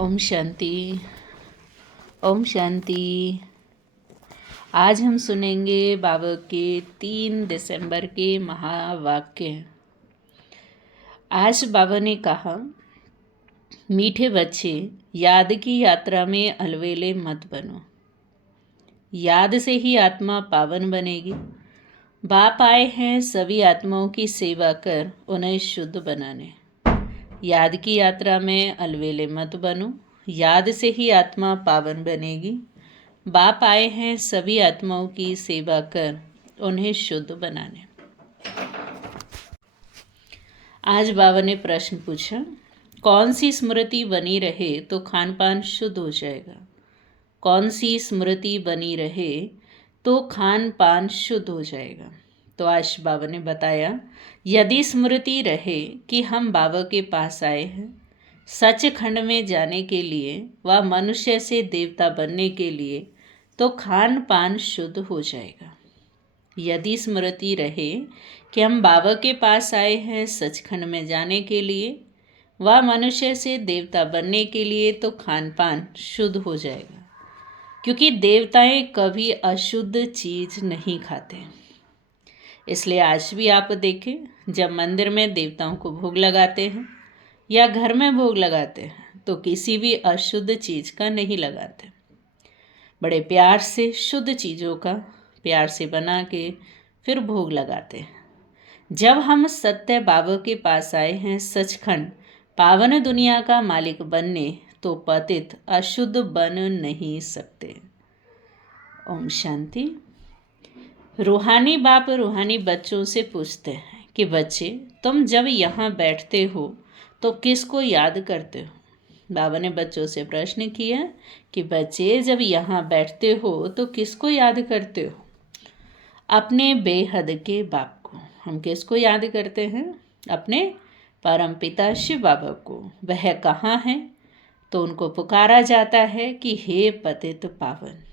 ओम शांति। ओम शांति। आज हम सुनेंगे बाबा के 3 दिसंबर के महावाक्य। आज बाबा ने कहा, मीठे बच्चे, याद की यात्रा में अलवेले मत बनो। याद से ही आत्मा पावन बनेगी। बाप आए हैं सभी आत्माओं की सेवा कर उन्हें शुद्ध बनाने। याद की यात्रा में अलवेले मत बनो। याद से ही आत्मा पावन बनेगी। बाप आए हैं सभी आत्माओं की सेवा कर उन्हें शुद्ध बनाने। आज बाबा ने प्रश्न पूछा, कौन सी स्मृति बनी रहे तो खान पान शुद्ध हो जाएगा? कौन सी स्मृति बनी रहे तो खान पान शुद्ध हो जाएगा? तो आज बाबा ने बताया, यदि स्मृति रहे कि हम बाबा के पास आए हैं सचखंड में जाने के लिए व मनुष्य से देवता बनने के लिए, तो खान पान शुद्ध हो जाएगा। यदि स्मृति रहे कि हम बाबा के पास आए हैं सचखंड में जाने के लिए व मनुष्य से देवता बनने के लिए, तो खान पान शुद्ध हो जाएगा। क्योंकि देवताएं कभी अशुद्ध चीज नहीं खाते। इसलिए आज भी आप देखें, जब मंदिर में देवताओं को भोग लगाते हैं या घर में भोग लगाते हैं तो किसी भी अशुद्ध चीज़ का नहीं लगाते। बड़े प्यार से शुद्ध चीज़ों का प्यार से बना के फिर भोग लगाते हैं। जब हम सत्य बाबा के पास आए हैं सचखंड पावन दुनिया का मालिक बनने, तो पतित अशुद्ध बन नहीं सकते। ओम शांति। रूहानी बाप रूहानी बच्चों से पूछते हैं कि बच्चे, तुम जब यहाँ बैठते हो तो किसको याद करते हो? बाबा ने बच्चों से प्रश्न किया कि बच्चे, जब यहाँ बैठते हो तो किसको याद करते हो? अपने बेहद के बाप को। हम किसको याद करते हैं? अपने परमपिता शिव बाबा को। वह कहाँ हैं? तो उनको पुकारा जाता है कि हे पतित पावन।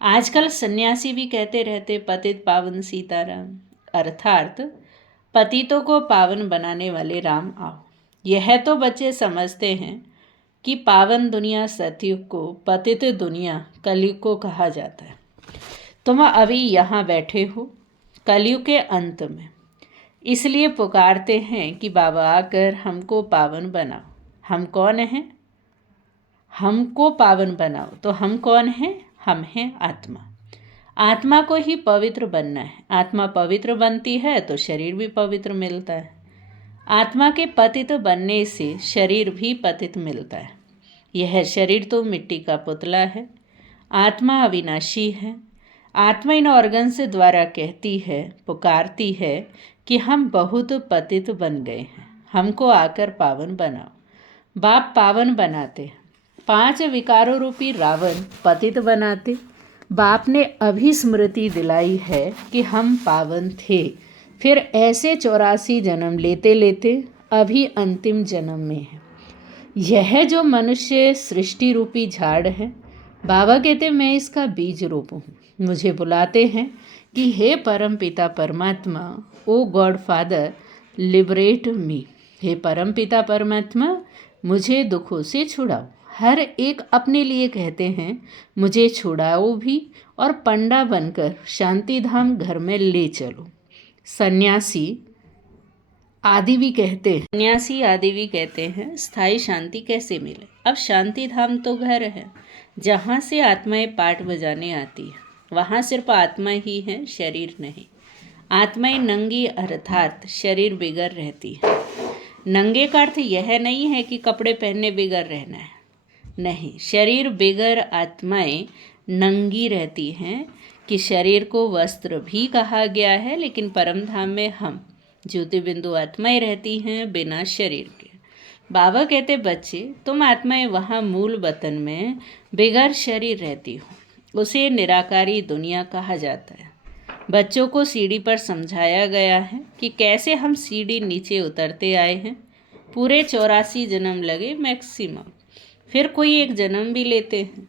आजकल सन्यासी भी कहते रहते पतित पावन सीताराम, अर्थात पतितों को पावन बनाने वाले राम आओ। यह तो बच्चे समझते हैं कि पावन दुनिया सतयुग को, पतित दुनिया कलयुग को कहा जाता है। तुम अभी यहाँ बैठे हो कलयुग के अंत में, इसलिए पुकारते हैं कि बाबा आकर हमको पावन बनाओ। हम कौन हैं? हमको पावन बनाओ। तो हम कौन हैं? हम हैं आत्मा। आत्मा को ही पवित्र बनना है। आत्मा पवित्र बनती है तो शरीर भी पवित्र मिलता है। आत्मा के पतित बनने से शरीर भी पतित मिलता है। यह शरीर तो मिट्टी का पुतला है। आत्मा अविनाशी है। आत्मा इन ऑर्गन्स द्वारा कहती है, पुकारती है कि हम बहुत पतित बन गए हैं, हमको आकर पावन बनाओ। बाप पावन बनाते हैं। 5 विकारों रूपी रावण पतित बनाते। बाप ने अभी स्मृति दिलाई है कि हम पावन थे। फिर ऐसे 84 जन्म लेते लेते अभी अंतिम जन्म में है। यह जो मनुष्य सृष्टि रूपी झाड़ है, बाबा कहते मैं इसका बीज रूप हूँ। मुझे बुलाते हैं कि हे परम पिता परमात्मा, ओ गॉड फादर, लिबरेट मी। हे परम पिता परमात्मा, मुझे दुखों से छुड़ाओ। हर एक अपने लिए कहते हैं मुझे छुड़ाओ भी और पंडा बनकर शांति धाम घर में ले चलो। सन्यासी आदि भी कहते हैं स्थायी शांति कैसे मिले? अब शांति धाम तो घर है जहाँ से आत्माएं पाठ बजाने आती है। वहाँ सिर्फ आत्मा ही है, शरीर नहीं। आत्माएं नंगी अर्थात शरीर बिगर रहती है। नंगे का अर्थ यह नहीं है कि कपड़े पहनने बिगर रहना है, नहीं। शरीर बिगर आत्माएं नंगी रहती हैं कि शरीर को वस्त्र भी कहा गया है, लेकिन परम धाम में हम ज्योति बिंदु आत्माएं रहती हैं बिना शरीर के। बाबा कहते बच्चे, तुम आत्माएं वहाँ मूल वतन में बिगर शरीर रहती हो। उसे निराकारी दुनिया कहा जाता है। बच्चों को सीढ़ी पर समझाया गया है कि कैसे हम सीढ़ी नीचे उतरते आए हैं। पूरे 84 जन्म लगे मैक्सिमम, फिर कोई एक जन्म भी लेते हैं।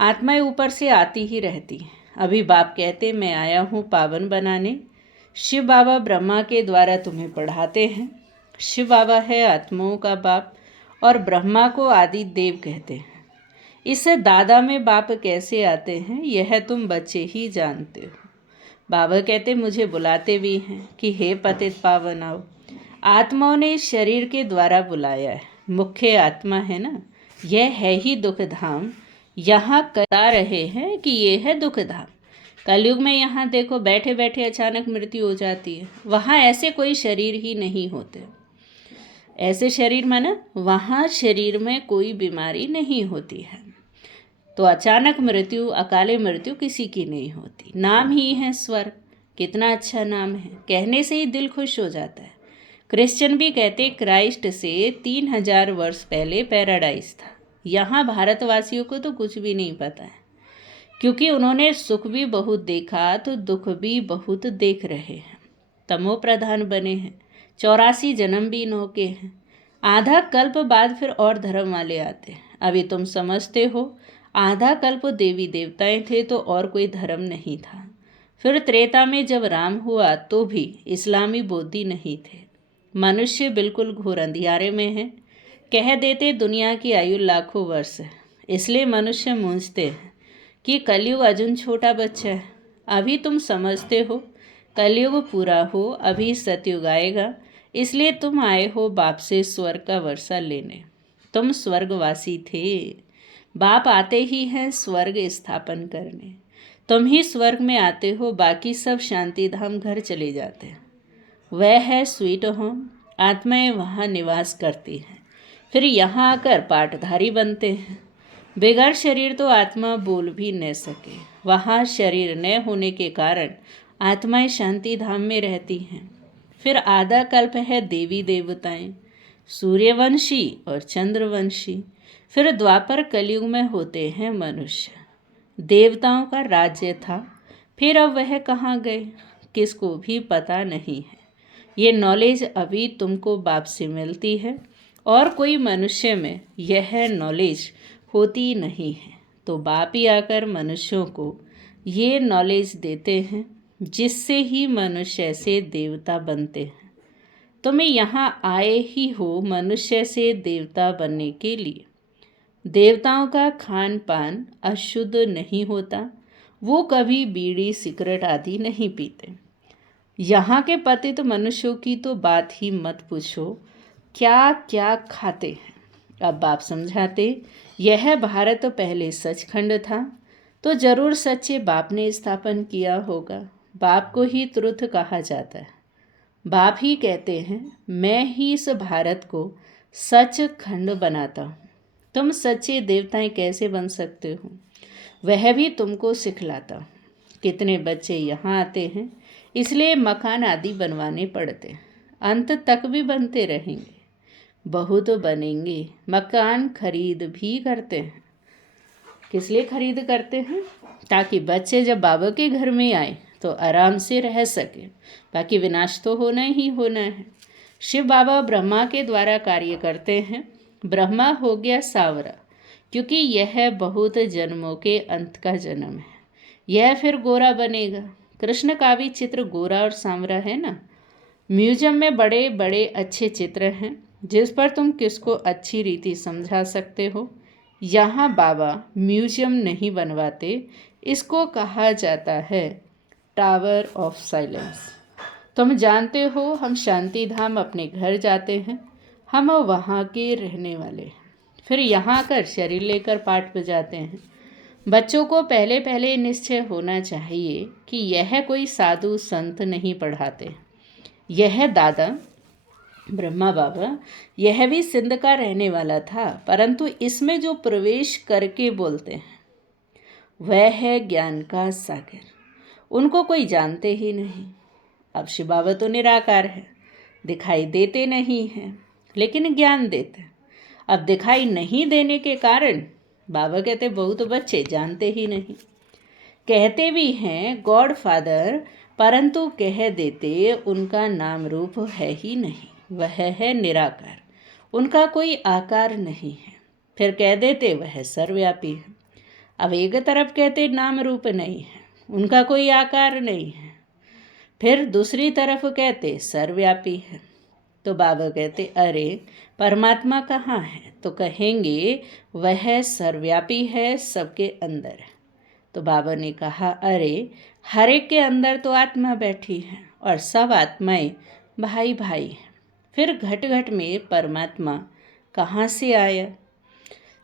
आत्माएं ऊपर से आती ही रहती हैं। अभी बाप कहते मैं आया हूँ पावन बनाने। शिव बाबा ब्रह्मा के द्वारा तुम्हें पढ़ाते हैं। शिव बाबा है आत्माओं का बाप और ब्रह्मा को आदि देव कहते हैं। इससे दादा में बाप कैसे आते हैं यह तुम बच्चे ही जानते हो। बाबा कहते मुझे बुलाते भी हैं कि हे पतित पावन आओ। आत्माओं ने इस शरीर के द्वारा बुलाया है, मुख्य आत्मा है ना, यह है ही दुख धाम। यहाँ करा रहे हैं कि ये है दुख धाम। कलयुग में यहाँ देखो बैठे बैठे अचानक मृत्यु हो जाती है, वहाँ ऐसे कोई शरीर ही नहीं होते। ऐसे शरीर माना वहाँ शरीर में कोई बीमारी नहीं होती है, तो अचानक मृत्यु अकाले मृत्यु किसी की नहीं होती। नाम ही है स्वर्ग, कितना अच्छा नाम है, कहने से ही दिल खुश हो जाता है। क्रिश्चियन भी कहते क्राइस्ट से 3000 वर्ष पहले पैराडाइज था। यहाँ भारतवासियों को तो कुछ भी नहीं पता है, क्योंकि उन्होंने सुख भी बहुत देखा तो दुख भी बहुत देख रहे हैं। तमो प्रधान बने हैं, 84 जन्म भी इनके हैं। आधा कल्प बाद फिर और धर्म वाले आते हैं। अभी तुम समझते हो आधा कल्प देवी देवताएं थे तो और कोई धर्म नहीं था। फिर त्रेता में जब राम हुआ तो भी इस्लामी बौद्धि नहीं थे। मनुष्य बिल्कुल घोर अंधियारे में है। कह देते दुनिया की आयु लाखों वर्ष है, इसलिए मनुष्य मूंझते हैं कि कलयुग अर्जुन छोटा बच्चा है। अभी तुम समझते हो कलयुग पूरा हो, अभी सतयुग आएगा, इसलिए तुम आए हो बाप से स्वर्ग का वर्षा लेने। तुम स्वर्गवासी थे, बाप आते ही हैं स्वर्ग स्थापन करने। तुम ही स्वर्ग में आते हो, बाकी सब शांति धाम घर चले जाते हैं। वह है स्वीट होम, आत्माएं वहाँ निवास करती हैं, फिर यहाँ आकर पाठधारी बनते हैं। बेगर शरीर तो आत्मा बोल भी न सके। वहाँ शरीर न होने के कारण आत्माएं शांति धाम में रहती हैं। फिर आधा कल्प है देवी देवताएं, सूर्यवंशी और चंद्रवंशी। फिर द्वापर कलयुग में होते हैं मनुष्य। देवताओं का राज्य था, फिर अब वह कहाँ गए किसको भी पता नहीं है। ये नॉलेज अभी तुमको बाप से मिलती है और कोई मनुष्य में यह नॉलेज होती नहीं है, तो बाप ही आकर मनुष्यों को ये नॉलेज देते हैं, जिससे ही मनुष्य से देवता बनते हैं। तुम यहाँ आए ही हो मनुष्य से देवता बनने के लिए। देवताओं का खान पान अशुद्ध नहीं होता, वो कभी बीड़ी सिगरेट आदि नहीं पीते। यहाँ के पतित मनुष्यों की तो बात ही मत पूछो, क्या क्या खाते हैं। अब बाप समझाते, यह भारत पहले सचखंड था तो जरूर सच्चे बाप ने स्थापन किया होगा। बाप को ही तुरुथ कहा जाता है। बाप ही कहते हैं मैं ही इस भारत को सचखंड बनाता हूँ। तुम सच्चे देवताएं कैसे बन सकते हो वह भी तुमको सिखलाता हूँ। कितने बच्चे यहाँ आते हैं, इसलिए मकान आदि बनवाने पड़ते हैं, अंत तक भी बनते रहेंगे, बहुत बनेंगे। मकान खरीद भी करते हैं। किस लिए खरीद करते हैं? ताकि बच्चे जब बाबा के घर में आए तो आराम से रह सके, बाकी विनाश तो होना ही होना है। शिव बाबा ब्रह्मा के द्वारा कार्य करते हैं। ब्रह्मा हो गया सावरा, क्योंकि यह बहुत जन्मों के अंत का जन्म है। यह फिर गोरा बनेगा। कृष्ण का भी चित्र गोरा और सांवरा है ना। म्यूजियम में बड़े बड़े अच्छे चित्र हैं, जिस पर तुम किसको अच्छी रीति समझा सकते हो। यहाँ बाबा म्यूजियम नहीं बनवाते, इसको कहा जाता है टावर ऑफ साइलेंस। तुम जानते हो हम शांति धाम अपने घर जाते हैं, हम वहाँ के रहने वाले हैं। फिर यहाँ आकर शरीर लेकर पाठ बजाते हैं। बच्चों को पहले पहले निश्चय होना चाहिए कि यह कोई साधु संत नहीं पढ़ाते। यह दादा ब्रह्मा बाबा यह भी सिंध का रहने वाला था, परंतु इसमें जो प्रवेश करके बोलते हैं वह है ज्ञान का सागर। उनको कोई जानते ही नहीं। अब शिव बाबा तो निराकार है, दिखाई देते नहीं हैं, लेकिन ज्ञान देते हैं। अब दिखाई नहीं देने के कारण बाबा कहते बहुत बच्चे जानते ही नहीं। कहते भी हैं गॉड फादर, परंतु कह देते उनका नाम रूप है ही नहीं, वह है निराकार, उनका कोई आकार नहीं है। फिर कह देते वह सर्वव्यापी है। अब एक तरफ कहते नाम रूप नहीं है, उनका कोई आकार नहीं है, फिर दूसरी तरफ कहते सर्वव्यापी है। तो बाबा कहते अरे परमात्मा कहाँ है? तो कहेंगे वह सर्वव्यापी है, सबके अंदर है। तो बाबा ने कहा अरे हर एक के अंदर तो आत्मा बैठी है और सब आत्माएं भाई भाई हैं। फिर घट घट में परमात्मा कहाँ से आया?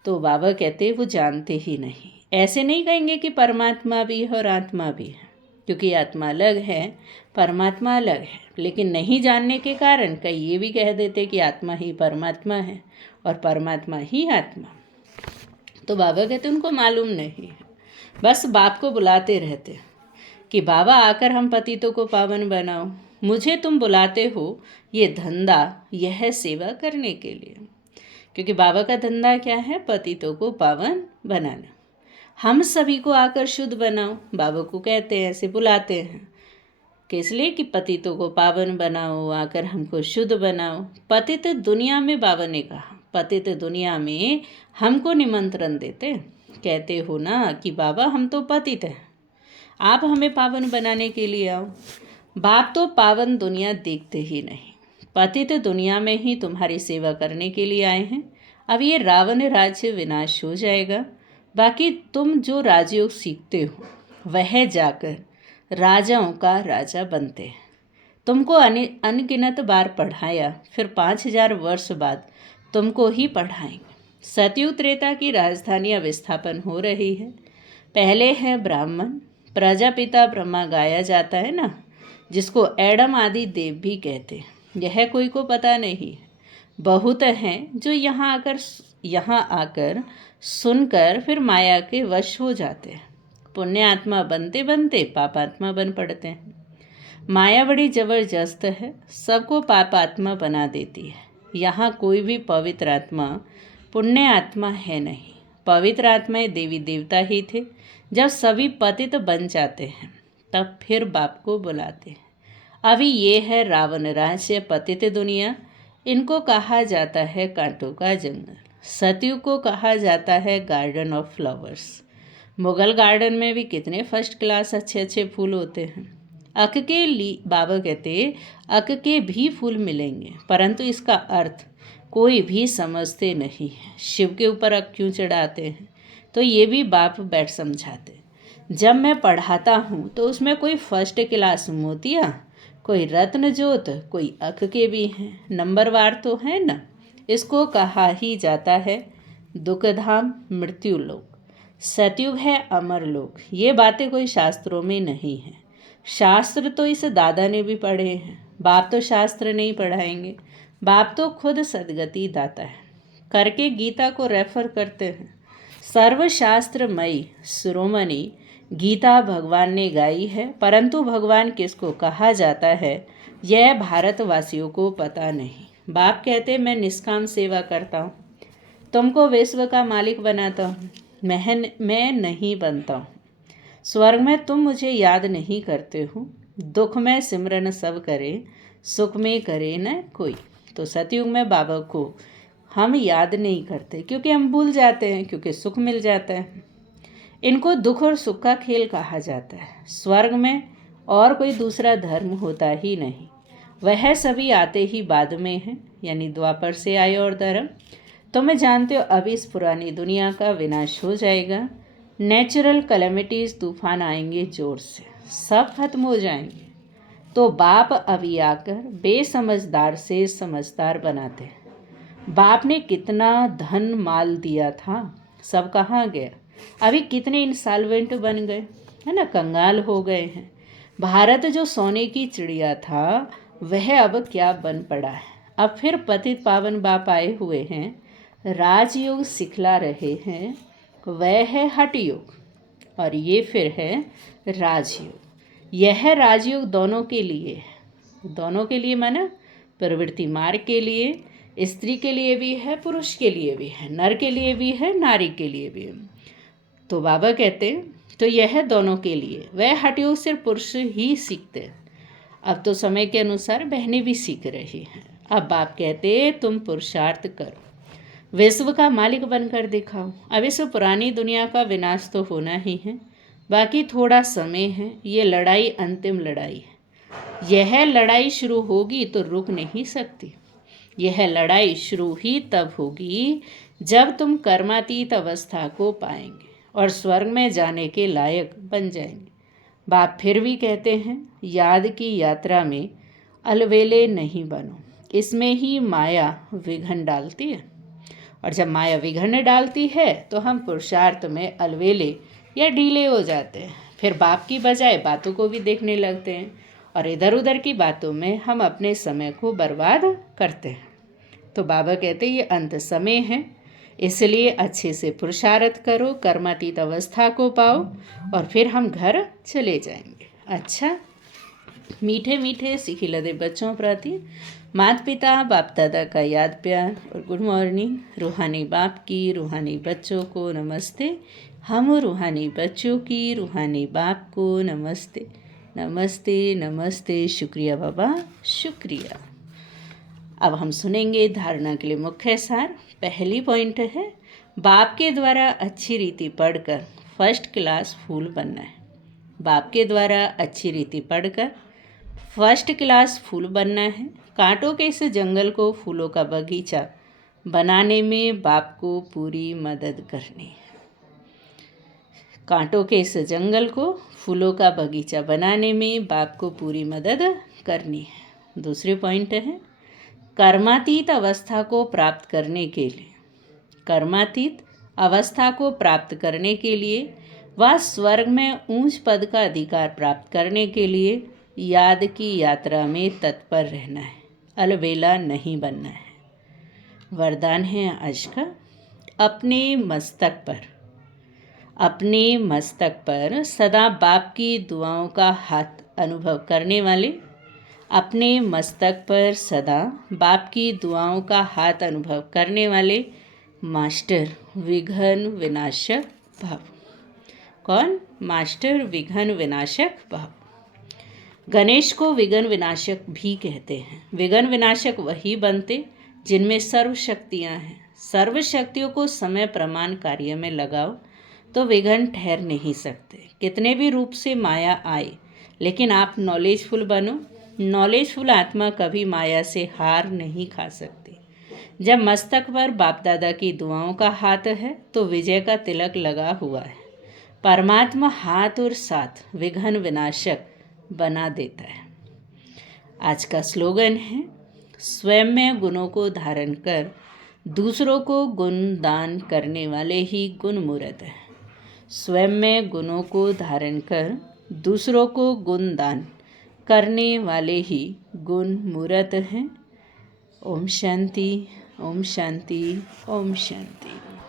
तो बाबा कहते वो जानते ही नहीं। ऐसे नहीं कहेंगे कि परमात्मा भी है और आत्मा भी है, क्योंकि आत्मा अलग है, परमात्मा अलग है। लेकिन नहीं जानने के कारण कई ये भी कह देते कि आत्मा ही परमात्मा है और परमात्मा ही आत्मा। तो बाबा कहते उनको मालूम नहीं है, बस बाप को बुलाते रहते कि बाबा आकर हम पतितों को पावन बनाओ। मुझे तुम बुलाते हो ये धंधा, यह सेवा करने के लिए, क्योंकि बाबा का धंधा क्या है? पतितों को पावन बनाना। हम सभी को आकर शुद्ध बनाओ, बाबा को कहते हैं, ऐसे बुलाते हैं कि इसलिए कि पतितों को पावन बनाओ, आकर हमको शुद्ध बनाओ। पतित दुनिया में, बाबा ने कहा पतित दुनिया में हमको निमंत्रण देते, कहते हो ना कि बाबा हम तो पतित हैं, आप हमें पावन बनाने के लिए आओ। बाप तो पावन दुनिया देखते ही नहीं, पतित दुनिया में ही तुम्हारी सेवा करने के लिए आए हैं। अब ये रावण राज्य विनाश हो जाएगा, बाकी तुम जो राजयोग सीखते हो वह जाकर राजाओं का राजा बनते हैं। तुमको अनगिनत बार पढ़ाया, फिर 5000 वर्ष बाद तुमको ही पढ़ाएंगे। सतयुग त्रेता की राजधानी विस्थापन हो रही है। पहले है ब्राह्मण, प्रजापिता ब्रह्मा गाया जाता है ना, जिसको एडम आदि देव भी कहते हैं। यह कोई को पता नहीं है। बहुत हैं जो यहाँ आकर सुनकर फिर माया के वश हो जाते हैं। पुण्य आत्मा बनते बनते पापात्मा बन पड़ते हैं। माया बड़ी जबरदस्त है, सबको पापात्मा बना देती है। यहाँ कोई भी पवित्र आत्मा पुण्य आत्मा है नहीं। पवित्र आत्माएं देवी देवता ही थे। जब सभी पतित बन जाते हैं तब फिर बाप को बुलाते हैं। अभी ये है रावण राज्य, पतित दुनिया। इनको कहा जाता है कांटों का जंगल। सतयुग को कहा जाता है garden of flowers. Mughal garden में भी कितने फर्स्ट क्लास अच्छे अच्छे फूल होते हैं। अक के लिए बाबा कहते अक के भी फूल मिलेंगे, परंतु इसका अर्थ कोई भी समझते नहीं है। शिव के ऊपर अक क्यों चढ़ाते हैं? तो ये भी बाप बैठ समझाते। जब मैं पढ़ाता हूँ तो उसमें कोई फर्स्ट क्लास मोतिया, कोई रत्न जोत, कोई अक के भी हैं, नंबरवार तो है ना। इसको कहा ही जाता है दुखधाम, मृत्यु लोक। सतयुग है अमर लोक। ये बातें कोई शास्त्रों में नहीं है। शास्त्र तो इस दादा ने भी पढ़े हैं, बाप तो शास्त्र नहीं पढ़ाएंगे। बाप तो खुद सदगति दाता है, करके गीता को रेफर करते हैं। सर्वशास्त्रमयी शिरोमणि गीता भगवान ने गाई है, परंतु भगवान किसको कहा जाता है यह भारतवासियों को पता नहीं। बाप कहते मैं निष्काम सेवा करता हूँ, तुमको विश्व का मालिक बनाता हूँ, मैं नहीं बनता हूँ। स्वर्ग में तुम मुझे याद नहीं करते हो। दुख में सिमरन सब करे, सुख में करे न कोई। तो सतयुग में बाबा को हम याद नहीं करते, क्योंकि हम भूल जाते हैं, क्योंकि सुख मिल जाता है। इनको दुख और सुख का खेल कहा जाता है। स्वर्ग में और कोई दूसरा धर्म होता ही नहीं, वह सभी आते ही बाद में हैं, यानी द्वापर से आए और धर्म। तो मैं जानते हो अभी इस पुरानी दुनिया का विनाश हो जाएगा। नेचुरल कैलेमिटीज़, तूफान आएंगे जोर से, सब खत्म हो जाएंगे। तो बाप अभी आकर बेसमझदार से समझदार बनाते हैं। बाप ने कितना धन माल दिया था, सब कहाँ गया? अभी कितने इंसॉल्वेंट बन गए है ना, कंगाल हो गए हैं। भारत जो सोने की चिड़िया था वह अब क्या बन पड़ा है। अब फिर पतित पावन बाप आए हुए हैं, राजयोग सिखला रहे हैं। वह है हठ योग और ये फिर है राजयोग। यह राजयोग दोनों के लिए है। दोनों के लिए माना प्रवृत्ति मार्ग के लिए, स्त्री के लिए भी है, पुरुष के लिए भी है, नर के लिए भी है, नारी के लिए भी है। तो बाबा कहते हैं तो यह दोनों के लिए। वह हठ योग सिर्फ पुरुष ही सीखते हैं। अब तो समय के अनुसार बहनें भी सीख रही हैं। अब बाप कहते तुम पुरुषार्थ करो, विश्व का मालिक बनकर दिखाओ। अब इस पुरानी दुनिया का विनाश तो होना ही है, बाकी थोड़ा समय है। ये लड़ाई अंतिम लड़ाई है। यह लड़ाई शुरू होगी तो रुक नहीं सकती। यह लड़ाई शुरू ही तब होगी जब तुम कर्मातीत अवस्था को पाएंगे और स्वर्ग में जाने के लायक बन जाएंगे। बाप फिर भी कहते हैं, याद की यात्रा में अलवेले नहीं बनो। इसमें ही माया विघ्न डालती है, और जब माया विघ्न डालती है तो हम पुरुषार्थ में अलवेले या ढीले हो जाते हैं। फिर बाप की बजाय बातों को भी देखने लगते हैं और इधर उधर की बातों में हम अपने समय को बर्बाद करते हैं। तो बाबा कहते हैं ये अंत समय है, इसलिए अच्छे से पुरुषार्थ करो, कर्मातीत अवस्था को पाओ और फिर हम घर चले जाएंगे। अच्छा, मीठे मीठे सीखी लदे बच्चों प्रति माता पिता बाप दादा का याद प्यार और गुड मॉर्निंग। रूहानी बाप की रूहानी बच्चों को नमस्ते। हम रूहानी बच्चों की रूहानी बाप को नमस्ते नमस्ते नमस्ते। शुक्रिया बाबा, शुक्रिया। अब हम सुनेंगे धारणा के लिए मुख्य सार। पहली पॉइंट है, बाप के द्वारा अच्छी रीति पढ़कर फर्स्ट क्लास फूल बनना है। बाप के द्वारा अच्छी रीति पढ़कर फर्स्ट क्लास फूल बनना है। कांटों के इस जंगल को फूलों का बगीचा बनाने में बाप को पूरी मदद करनी है। कांटों के इस जंगल को फूलों का बगीचा बनाने में बाप को पूरी मदद करनी है। दूसरी पॉइंट है, कर्मातीत अवस्था को प्राप्त करने के लिए व स्वर्ग में ऊंच पद का अधिकार प्राप्त करने के लिए याद की यात्रा में तत्पर रहना है, अलबेला नहीं बनना है। वरदान है आज का, अपने मस्तक पर सदा बाप की दुआओं का हाथ अनुभव करने वाले, अपने मस्तक पर सदा बाप की दुआओं का हाथ अनुभव करने वाले मास्टर विघ्न विनाशक भव। कौन? मास्टर विघ्न विनाशक भव। गणेश को विघ्न विनाशक भी कहते हैं। विघ्न विनाशक वही बनते जिनमें सर्व शक्तियाँ हैं। सर्व शक्तियों को समय प्रमाण कार्य में लगाओ तो विघ्न ठहर नहीं सकते। कितने भी रूप से माया आए, लेकिन आप नॉलेजफुल बनो। नॉलेजफुल आत्मा कभी माया से हार नहीं खा सकती। जब मस्तक पर बाप दादा की दुआओं का हाथ है तो विजय का तिलक लगा हुआ है। परमात्मा हाथ और साथ विघ्न विनाशक बना देता है। आज का स्लोगन है, स्वयं में गुणों को धारण कर दूसरों को गुण दान करने वाले ही गुण मूर्त हैं। स्वयं में गुणों को धारण कर दूसरों को गुण दान करने वाले ही गुण मूर्त हैं। ओम शांति, ओम शांति, ओम शांति।